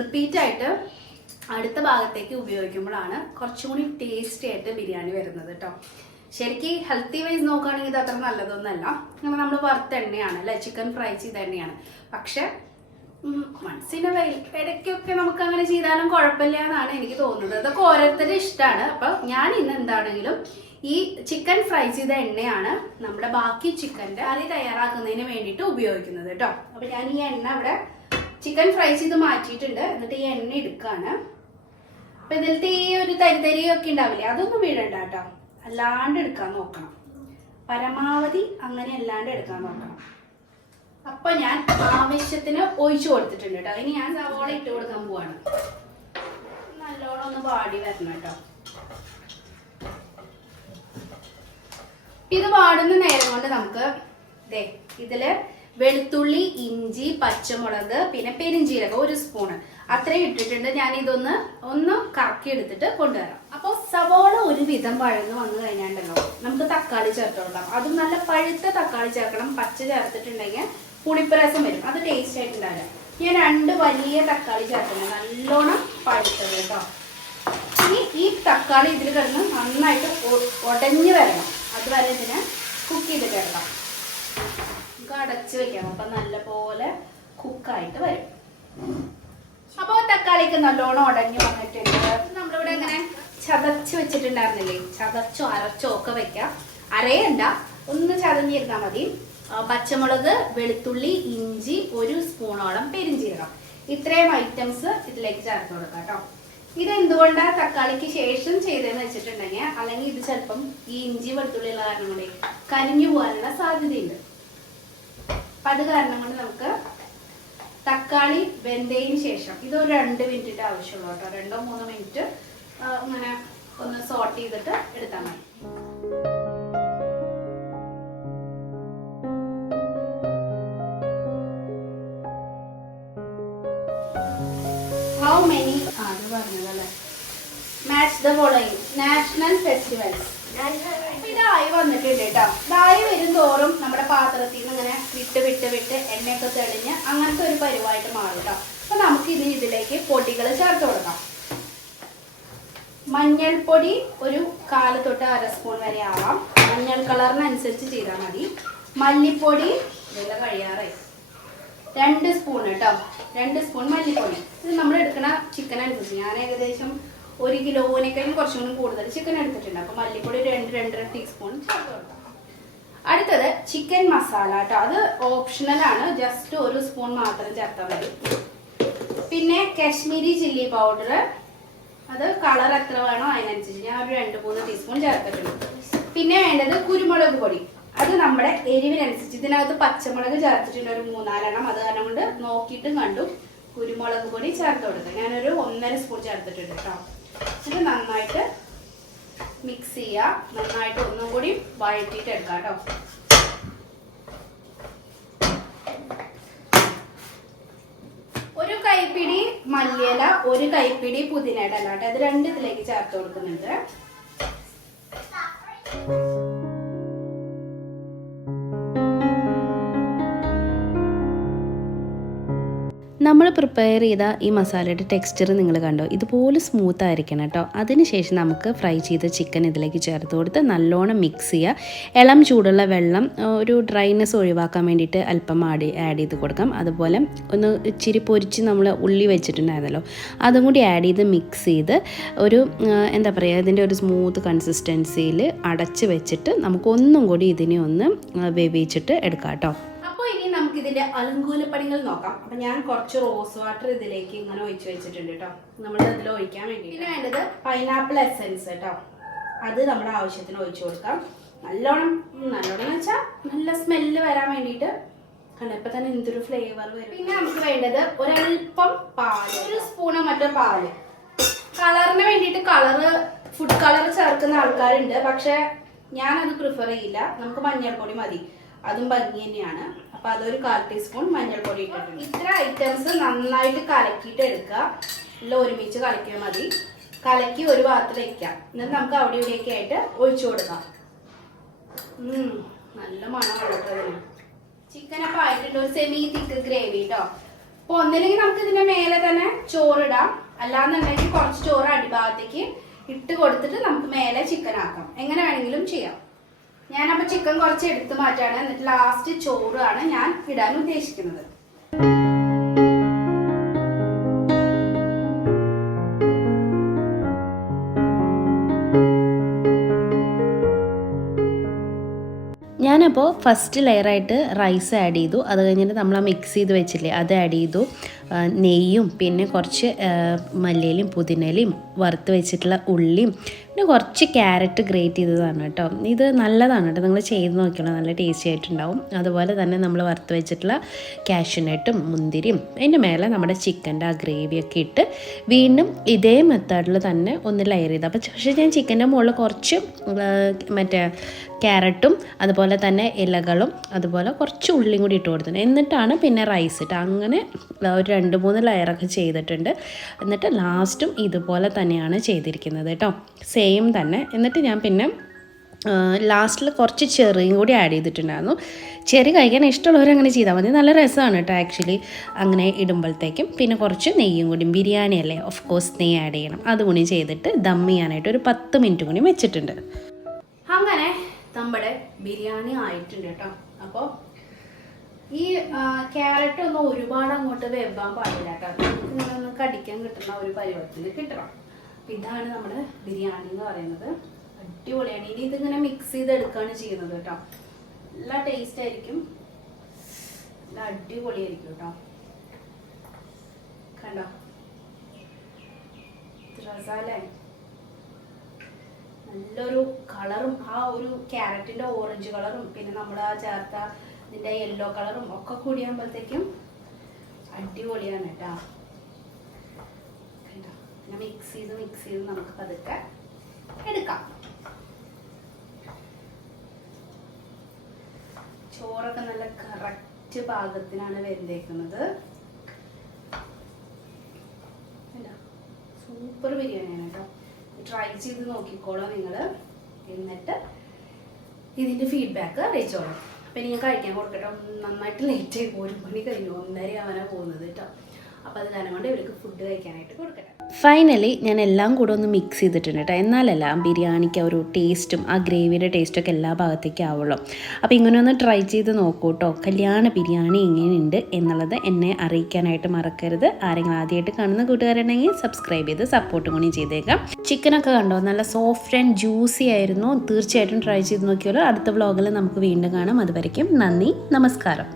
റിപ്പീറ്റായിട്ട് അടുത്ത ഭാഗത്തേക്ക് ഉപയോഗിക്കുമ്പോഴാണ് കുറച്ചും കൂടി ടേസ്റ്റി ആയിട്ട് ബിരിയാണി വരുന്നത് കേട്ടോ. ശരിക്കും ഹെൽത്തി വൈസ് നോക്കുകയാണെങ്കിൽ ഇത് അത്ര നല്ലതൊന്നുമല്ല. അങ്ങനെ നമ്മൾ വറുത്ത എണ്ണയാണ് അല്ലേ, ചിക്കൻ ഫ്രൈ ചെയ്ത എണ്ണയാണ്. പക്ഷെ മനസ്സിൻ്റെ ഇടയ്ക്കൊക്കെ നമുക്ക് അങ്ങനെ ചെയ്താലും കുഴപ്പമില്ല എന്നാണ് എനിക്ക് തോന്നുന്നത്. അതൊക്കെ ഓരോരുത്തരുടെ ഇഷ്ടമാണ്. അപ്പം ഞാൻ ഇന്ന് എന്താണെങ്കിലും ഈ ചിക്കൻ ഫ്രൈ ചെയ്ത എണ്ണയാണ് നമ്മുടെ ബാക്കി ചിക്കൻ്റെ കറി തയ്യാറാക്കുന്നതിന് വേണ്ടിയിട്ട് ഉപയോഗിക്കുന്നത് കേട്ടോ. അപ്പം ഞാൻ ഈ എണ്ണ ഇവിടെ ചിക്കൻ ഫ്രൈ ചെയ്ത് മാറ്റിയിട്ടുണ്ട്. എന്നിട്ട് ഈ എണ്ണ എടുക്കുകയാണ്. അപ്പം ഇതിലത്തെ ഈ ഒരു തരിതരിയൊക്കെ ഉണ്ടാവില്ലേ, അതൊന്നും വീഴണ്ട കേട്ടോ. അല്ലാണ്ട് എടുക്കാൻ നോക്കണം, പരമാവധി അങ്ങനെ അല്ലാണ്ട് എടുക്കാൻ നോക്കണം. അപ്പം ഞാൻ ആവശ്യത്തിന് ഒഴിച്ചു കൊടുത്തിട്ടുണ്ട് കേട്ടോ. ഇനി ഞാൻ സവോള ഇട്ട് കൊടുക്കാൻ പോവാണ്. നല്ലോണം ഒന്ന് വാടി വരണം കേട്ടോ. ഇത് വാടുന്ന നേരം കൊണ്ട് നമുക്ക് ഇതില് വെളുത്തുള്ളി, ഇഞ്ചി, പച്ചമുളക്, പിന്നെ പെരിഞ്ജീരകം 1 സ്പൂണ് അത്രയും ഇട്ടിട്ടുണ്ട്. ഞാൻ ഇതൊന്ന് കറക്കി എടുത്തിട്ട് കൊണ്ടുവരാം. അപ്പോൾ സവോള ഒരു വിധം വഴന്ന് വന്നു കഴിഞ്ഞാണ്ടല്ലോ നമുക്ക് തക്കാളി ചേർത്ത് കൊടുക്കാം. അതും നല്ല പഴുത്ത തക്കാളി ചേർക്കണം. പച്ച ചേർത്തിട്ടുണ്ടെങ്കിൽ പുളിപ്പരസം വരും, അത് ടേസ്റ്റ് ആയിട്ടുണ്ടാവില്ല. ഞാൻ 2 വലിയ തക്കാളി ചേർക്കുന്നത്, നല്ലോണം പഴുത്തത് കേട്ടോ. ഇനി ഈ തക്കാളി ഇതിൽ കിടന്ന് നന്നായിട്ട് ഉടഞ്ഞു വരണം. അതുവരെ ഇതിനെ കുക്ക് ചെയ്തിട്ട് എടുക്കാം. നമുക്ക് അടച്ചു വെക്കാം. അപ്പം നല്ല പോലെ കുക്കായിട്ട് വരും. അപ്പോൾ തക്കാളിക്ക് നല്ലോണം ഉടഞ്ഞു വന്നിട്ടുണ്ട്. നമ്മളിവിടെ ഇങ്ങനെ ചതച്ച് വെച്ചിട്ടുണ്ടായിരുന്നില്ലേ, ചതച്ചോ അരച്ചോ ഒക്കെ വെക്കാം. അരയണ്ട, ഒന്ന് ചതഞ്ഞിരുന്നാൽ മതി. പച്ചമുളക്, വെളുത്തുള്ളി, ഇഞ്ചി, 1 സ്പൂണോളം പെരിഞ്ജീരകം, ഇത്രയും ഐറ്റംസ് ഇതിലേക്ക് ചേർത്ത് കൊടുക്കാം കേട്ടോ. ഇതെന്തുകൊണ്ടാണ് തക്കാളിക്ക് ശേഷം ചെയ്തതെന്ന് വെച്ചിട്ടുണ്ടെങ്കിൽ, അല്ലെങ്കിൽ ഇത് ചിലപ്പം ഈ ഇഞ്ചി വെളുത്തുള്ളിയുള്ള കാരണം കൊണ്ട് കരിഞ്ഞു പോകാനുള്ള സാധ്യതയുണ്ട്. അപ്പം അത് കാരണം കൊണ്ട് നമുക്ക് തക്കാളി വെന്തതിന് ശേഷം ഇതൊരു 2 മിനിറ്റിന്റെ ആവശ്യമുള്ളൂ കേട്ടോ. 2-3 മിനിറ്റ് ഇങ്ങനെ ഒന്ന് സോട്ട് ചെയ്തിട്ട് എടുത്താൽ മതി. How many അത് പറഞ്ഞതല്ലേ match the following national festivals. ഇതായി വന്നിട്ടുണ്ട് കേട്ടോ. ഇതായി വരും തോറും നമ്മുടെ പാത്രത്തിൽ നിന്ന് ഇങ്ങനെ വിട്ട് എണ്ണയൊക്കെ തെളിഞ്ഞ് അങ്ങനത്തെ ഒരു പരുവായിട്ട് മാറും കേട്ടോ. അപ്പൊ നമുക്ക് ഇനി ഇതിലേക്ക് പൊടികൾ ചേർത്ത് കൊടുക്കാം. മഞ്ഞൾപ്പൊടി ഒരു 1/4 തൊട്ട് 1/2 സ്പൂൺ വരെ ആവാം. മഞ്ഞൾ കളറിനനുസരിച്ച് ചെയ്താൽ മതി. മല്ലിപ്പൊടി ഇതെല്ലാം കഴിയാറായി 2 സ്പൂൺ കേട്ടോ. 2 സ്പൂൺ മല്ലിപ്പൊടി. ഇത് നമ്മൾ എടുക്കുന്ന ചിക്കൻ അനുസരിച്ച്. ഞാൻ ഏകദേശം 1 കിലോനേക്കാളും കുറച്ചും കൂടി കൂടുതൽ ചിക്കൻ എടുത്തിട്ടുണ്ട്. അപ്പോൾ മല്ലിപ്പൊടി 2-2.5 ടീസ്പൂൺ ചേർത്ത് കൊടുക്കാം. അടുത്തത് ചിക്കൻ മസാല കേട്ടോ. അത് ഓപ്ഷണലാണ്, ജസ്റ്റ് 1 സ്പൂൺ മാത്രം ചേർത്താൽ മതി. പിന്നെ കാശ്മീരി ചില്ലി പൗഡർ, അത് കളർ എത്ര വേണോ അതിനനുസരിച്ച് ഞാൻ ഒരു 2-3 ടീസ്പൂൺ ചേർത്തിട്ടുണ്ട്. പിന്നെ വേണ്ടത് കുരുമുളക് പൊടി. അത് നമ്മുടെ എരിവിനനുസരിച്ച്. ഇതിനകത്ത് പച്ചമുളക് ചേർത്തിട്ടുണ്ട് ഒരു 3-4 എണ്ണം. അത് കാരണം കൊണ്ട് നോക്കിയിട്ടും കണ്ടു കുരുമുളക് പൊടി ചേർത്ത് കൊടുക്കുക. ഞാനൊരു 1.5 സ്പൂൺ ചേർത്തിട്ടുണ്ട് കേട്ടോ. ഇത് നന്നായിട്ട് മിക്സ് ചെയ്യുക. നന്നായിട്ട് ഒന്നും കൂടി വഴറ്റിയിട്ട് എടുക്കാം കേട്ടോ. ഒരു കൈപ്പിടി മല്ലിയില, 1 കൈപ്പിടി പുതിനയുടെ ഇല കേട്ടോ. ഇത് 2 ഇതിലേക്ക് ചേർത്ത് കൊടുക്കുന്നുണ്ട്. നമ്മൾ പ്രിപ്പയർ ചെയ്ത ഈ മസാലയുടെ ടെക്സ്ചർ നിങ്ങൾ കണ്ടോ, ഇതുപോലെ സ്മൂത്ത് ആയിരിക്കണം കേട്ടോ. അതിനുശേഷം നമുക്ക് ഫ്രൈ ചെയ്ത ചിക്കൻ ഇതിലേക്ക് ചേർത്ത് കൊടുത്ത് നല്ലോണം മിക്സ് ചെയ്യുക. ഇളം ചൂടുള്ള വെള്ളം ഒരു ഡ്രൈനെസ് ഒഴിവാക്കാൻ വേണ്ടിയിട്ട് അല്പം ആഡ് ചെയ്ത് കൊടുക്കാം. അതുപോലെ ഒന്ന് ഇച്ചിരി പൊരിച്ച് നമ്മൾ ഉള്ളി വെച്ചിട്ടുണ്ടായിരുന്നല്ലോ, അതും കൂടി ആഡ് ചെയ്ത് മിക്സ് ചെയ്ത് ഒരു എന്താ പറയുക, ഇതിൻ്റെ ഒരു സ്മൂത്ത് കൺസിസ്റ്റൻസിയിൽ അടച്ച് വെച്ചിട്ട് നമുക്കൊന്നും കൂടി ഇതിനെ ഒന്ന് വേവിച്ചിട്ട് എടുക്കാം കേട്ടോ. ഇതിന്റെ അലങ്കൂലപ്പണികൾ നോക്കാം. അപ്പൊ ഞാൻ കുറച്ച് റോസ് വാട്ടർ ഇതിലേക്ക് ഇങ്ങനെ ഒഴിച്ചു വെച്ചിട്ടുണ്ട് കേട്ടോ, നമ്മൾ അതിൽ ഒഴിക്കാൻ വേണ്ടി. പിന്നെ വേണ്ടത് പൈനാപ്പിൾ എസൻസ് കേട്ടോ. അത് നമ്മുടെ ആവശ്യത്തിന് ഒഴിച്ചു കൊടുക്കാം. നല്ലോണം എന്ന് വെച്ചാൽ നല്ല സ്മെല്ല് വരാൻ വേണ്ടിയിട്ട്. കണ്ടപ്പോൾ തന്നെ എന്തൊരു ഫ്ലേവർ വരും. പിന്നെ നമുക്ക് വേണ്ടത് ഒരൽപ്പം പാല്, 1 സ്പൂണോ മറ്റോ പാല്. കളറിന് വേണ്ടിയിട്ട് ഫുഡ് കളർ ചേർക്കുന്ന ആൾക്കാരുണ്ട്, പക്ഷെ ഞാനത് പ്രിഫർ ചെയ്യില്ല. നമുക്ക് മഞ്ഞൾപ്പൊടി മതി, അതും ഭംഗി തന്നെയാണ്. അപ്പൊ അതൊരു 1/4 ടീസ്പൂൺ മഞ്ഞൾപ്പൊടി ഇട്ടിട്ടുണ്ട്. ഇത്ര ഐറ്റംസ് നന്നായിട്ട് കലക്കിയിട്ട് എടുക്കുക. എല്ലാം ഒരുമിച്ച് കലക്കിയാൽ മതി. കലക്കി ഒരു ഭാഗത്ത് വെക്കാം. എന്നിട്ട് നമുക്ക് അവിടെ ഇവിടെയൊക്കെ ആയിട്ട് ഒഴിച്ചു കൊടുക്കാം. നല്ല മണമാണ് കേട്ടോ. ചിക്കൻ അപ്പം ആയിട്ടുണ്ട്, ഒരു സെമി തിക്ക് ഗ്രേവി കേട്ടോ. അപ്പൊ ഒന്നില്ലെങ്കിൽ നമുക്ക് ഇതിന്റെ മേലെ തന്നെ ചോറിടാം, അല്ലാന്നുണ്ടെങ്കിൽ കുറച്ച് ചോറ് അടിഭാഗത്തേക്ക് ഇട്ട് കൊടുത്തിട്ട് നമുക്ക് മേലെ ചിക്കൻ ആക്കാം. എങ്ങനെ വേണമെങ്കിലും ചെയ്യാം. ഞാനപ്പോൾ ചിക്കൻ കുറച്ച് എടുത്ത് മാറ്റാണ്, എന്നിട്ട് ലാസ്റ്റ് ചോറാണ് ഞാൻ ഇടാൻ ഉദ്ദേശിക്കുന്നത്. ഞാനപ്പോൾ ഫസ്റ്റ് ലെയറായിട്ട് റൈസ് ആഡ് ചെയ്തു. അത് കഴിഞ്ഞിട്ട് നമ്മൾ ആ മിക്സ് ചെയ്ത് വെച്ചില്ലേ അത് ആഡ് ചെയ്തു. നെയ്യും പിന്നെ കുറച്ച് മല്ലിയിലയും പുതിനയിലയും വറുത്ത് വെച്ചിട്ടുള്ള ഉള്ളിയും പിന്നെ കുറച്ച് ക്യാരറ്റ് ഗ്രേറ്റ് ചെയ്തതാണ് കേട്ടോ. ഇത് നല്ലതാണ് കേട്ടോ, നിങ്ങൾ ചെയ്ത് നോക്കിയാൽ നല്ല ടേസ്റ്റി ആയിട്ടുണ്ടാവും. അതുപോലെ തന്നെ നമ്മൾ വറുത്ത് വെച്ചിട്ടുള്ള കാഷ്യൂനട്ടും മുന്തിരിയും അതിൻ്റെ മേലെ നമ്മുടെ ചിക്കൻ്റെ ആ ഗ്രേവിയൊക്കെ ഇട്ട് വീണ്ടും ഇതേ മെത്തേഡിൽ തന്നെ ഒന്ന് ലെയർ ചെയ്ത്. അപ്പോൾ പക്ഷേ ഞാൻ ചിക്കൻ്റെ മുകളിൽ കുറച്ച് മറ്റേ ക്യാരറ്റും അതുപോലെ തന്നെ ഇലകളും അതുപോലെ കുറച്ച് ഉള്ളിയും കൂടി ഇട്ട് കൊടുത്തിട്ടുണ്ട്. എന്നിട്ടാണ് പിന്നെ റൈസ് ഇട്ട് അങ്ങനെ ഒരു 2-3 ലെയറൊക്കെ ചെയ്തിട്ടുണ്ട്. എന്നിട്ട് ലാസ്റ്റും ഇതുപോലെ തന്നെയാണ് ചെയ്തിരിക്കുന്നത് കേട്ടോ, സെയിം തന്നെ. എന്നിട്ട് ഞാൻ പിന്നെ ലാസ്റ്റിൽ കുറച്ച് ചെറിയും കൂടി ആഡ് ചെയ്തിട്ടുണ്ടായിരുന്നു. ചെറി കഴിക്കാൻ ഇഷ്ടമുള്ളവരങ്ങനെ ചെയ്താൽ മതി, നല്ല രസമാണ് കേട്ടോ ആക്ച്വലി അങ്ങനെ ഇടുമ്പോഴത്തേക്കും. പിന്നെ കുറച്ച് നെയ്യും കൂടി, ബിരിയാണി അല്ലേ ഓഫ് കോഴ്സ് നെയ്യ് ആഡ് ചെയ്യണം, അതുകൂടി ചെയ്തിട്ട് ദം ചെയ്യാനായിട്ട് ഒരു 10 മിനിറ്റ് കൂടി വെച്ചിട്ടുണ്ട്. അങ്ങനെ നമ്മുടെ ബിരിയാണി ആയിട്ടുണ്ട് കേട്ടോ. അപ്പോൾ ഈ ക്യാരറ്റ് ഒന്നും ഒരുപാട് അങ്ങോട്ട് വെമ്പാൻ പാടില്ല കേട്ടോ, ഇങ്ങനെ കടിക്കാൻ കിട്ടുന്ന ഒരു പരുവത്തിൽ കിട്ടണം. അപ്പം ഇതാണ് നമ്മുടെ ബിരിയാണി എന്ന് പറയുന്നത്. അടിപൊളിയാണ്. ഇനി ഇതിങ്ങനെ മിക്സ് ചെയ്തെടുക്കുകയാണ് ചെയ്യുന്നത് കേട്ടോ. നല്ല ടേസ്റ്റ് ആയിരിക്കും, നല്ല അടിപൊളിയായിരിക്കും കേട്ടോ. കണ്ടോ, രസാലേ, നല്ലൊരു കളറും ആ ഒരു ക്യാരറ്റിന്റെ ഓറഞ്ച് കളറും പിന്നെ നമ്മൾ ആ ചേർത്ത ഇതിന്റെ യെല്ലോ കളറും ഒക്കെ കൂടിയാകുമ്പോഴത്തേക്കും അടിപൊളിയാണ് കേട്ടോ. പിന്നെ മിക്സ് ചെയ്ത് നമുക്ക് പതുക്കെ എടുക്കാം. ചോറൊക്കെ നല്ല കറക്റ്റ് പാകത്തിനാണ് വെന്തേക്കുന്നത്. സൂപ്പർ ബിരിയാണിയാണ് കേട്ടോ. ട്രൈ ചെയ്ത് നോക്കിക്കോളൂ നിങ്ങൾ. എന്നിട്ട് ഇതിൻ്റെ ഫീഡ്ബാക്ക് അറിയിച്ചോളൂ. അപ്പം ഇനി ഞാൻ കഴിക്കാൻ കൊടുക്കട്ടോ. നന്നായിട്ട് ലേറ്റ് ആയി, 1 മണി കഴിഞ്ഞു, 1:30 ആവാനാണ് പോകുന്നത് കേട്ടോ. അപ്പോൾ അത് കാരണം കൊണ്ട് ഇവർക്ക് ഫുഡ് കഴിക്കാനായിട്ട് കൊടുക്കട്ടെ. ഫൈനലി ഞാൻ എല്ലാം കൂടെ ഒന്ന് മിക്സ് ചെയ്തിട്ടുണ്ട് കേട്ടോ. എന്നാലല്ല ബിരിയാണിക്ക് ഒരു ടേസ്റ്റും ആ ഗ്രേവിയുടെ ടേസ്റ്റൊക്കെ എല്ലാ ഭാഗത്തേക്കും ആവുള്ളൂ. അപ്പോൾ ഇങ്ങനെ ഒന്ന് ട്രൈ ചെയ്ത് നോക്കൂ കേട്ടോ. കല്യാണ ബിരിയാണി എങ്ങനെയുണ്ട് എന്നുള്ളത് എന്നെ അറിയിക്കാനായിട്ട് മറക്കരുത്. ആരെങ്കിലും ആദ്യമായിട്ട് കാണുന്ന കൂട്ടുകാരുണ്ടെങ്കിൽ സബ്സ്ക്രൈബ് ചെയ്ത് സപ്പോർട്ടും കൂടി ചെയ്തേക്കാം. ചിക്കനൊക്കെ കണ്ടോ, നല്ല സോഫ്റ്റ് ആൻഡ് ജ്യൂസി ആയിരുന്നു. തീർച്ചയായിട്ടും ട്രൈ ചെയ്ത് നോക്കിയാലോ. അടുത്ത വ്ളോഗിൽ നമുക്ക് വീണ്ടും കാണാം. അതുവരയ്ക്കും നന്ദി, നമസ്കാരം.